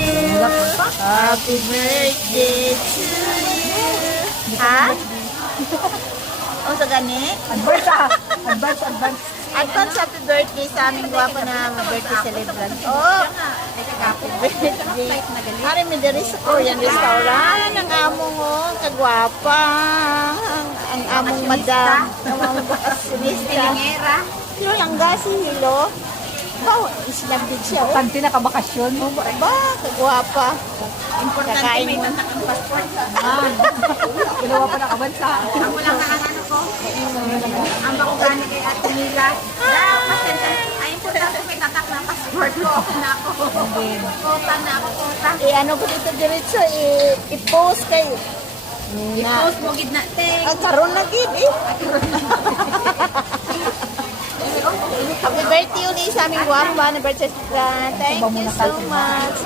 you. Happy birthday to you. Ha? O sa gani? Advance. Advance happy birthday sa aming gwapo na birthday celebrant. Oh, happy birthday. Ari, may diri sa Korean restaurant. Ang among kagwapa. Ang among madam. Ang among bakasinista. Hilo lang si Hilo. Wow, isinabid siya. Oh. Tanti na kabakasyon. Oh, ba, kagwapa. Importante may tatak ang passport. Ginawa pa ng kabansa. Ang wala ka ang ano ko. Ang bakugani kay Ate Mila. Ay, importante may tatak ng passport ko. Nako. Kota na ako, kota. Ano ko dito diretso, i-post kayo. I-post mo gid na, te. Ang karon na gid eh. Happy birthday ulit sa aming guwapa na birthday. Thank you so much.